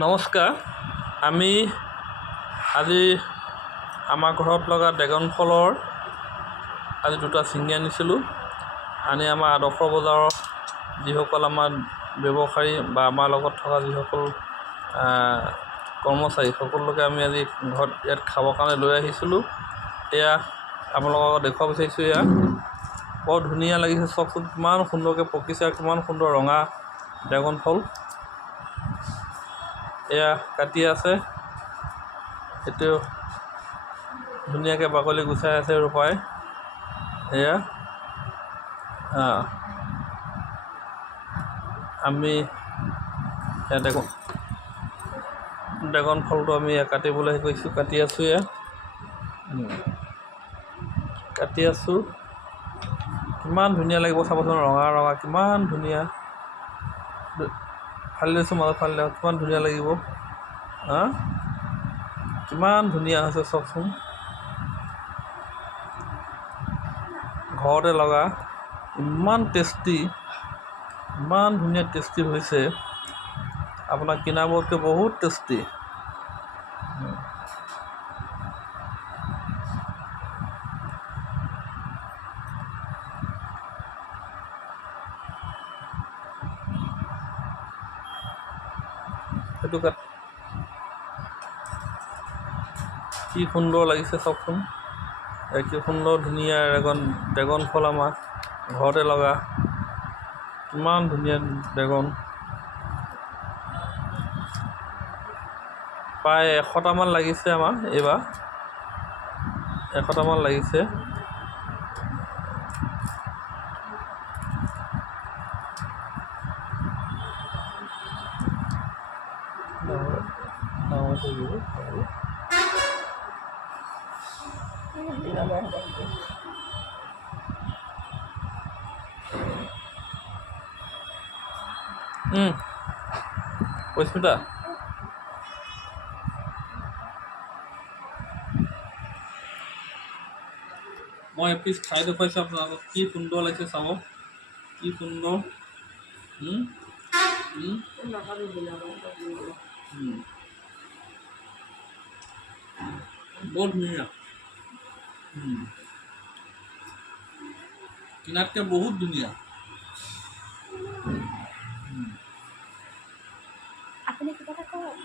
নমস্কাৰ। আমি আজি আমাৰ ঘৰত লগা ড্ৰেগন ফলৰ আজি দুটা ছিঙি আনিছিলোঁ। আনি আমাৰ আদৰ্শ বজাৰৰ যিসকল আমাৰ ব্যৱসায়ী বা আমাৰ লগত থকা যিসকল কৰ্মচাৰী সকলোকে আমি আজি ঘৰত ইয়াত খাবৰ কাৰণে লৈ আহিছিলোঁ। এয়া আপোনালোকক দেখুৱাব বিচাৰিছোঁ। এয়া বৰ ধুনীয়া লাগিছে, চাওকচোন কিমান সুন্দৰকৈ পকিছে আৰু কিমান সুন্দৰ ৰঙা ড্ৰেগন ফল। এয়া কাটি আছে, এইটো ধুনীয়াকৈ বাকলি গুচাই আছে ৰূপাই। এয়া আমি ড্ৰেগন ফলটো আমি কাটিবলৈ কৈছোঁ, কাটি আছোঁ। এয়া কাটি আছোঁ, কিমান ধুনীয়া লাগিব চাবচোন, ৰঙা ৰঙা কিমান ধুনীয়া। ফালি লৈছোঁ, মাজত ফালি লওঁ, কিমান ধুনীয়া লাগিব। কিমান ধুনীয়া হৈছে চাওকচোন, ঘৰতে লগা, ইমান টেষ্টি, ইমান ধুনীয়া টেষ্টি হৈছে, আপোনাৰ কিনাবোৰতকৈ বহুত টেষ্টি। সেইটো কি সুন্দৰ লাগিছে চাওকচোন, কি সুন্দৰ ধুনীয়া ড্ৰেগন ফল আমাৰ ঘৰতে লগা, কিমান ধুনীয়া ড্ৰেগন। প্ৰায় 100টামান লাগিছে আমাৰ এইবাৰ, 100টামান লাগিছে। পস্মিতা, মই এপিচ খাই দেখুৱাইছোঁ আপোনালোকক, কি সুন্দৰ লাগিছে চাব, কি সুন্দৰ। বৰ ধুনীয়া, কিনাতকৈ বহুত ধুনীয়া। আপুনি কিবা এটা কওক।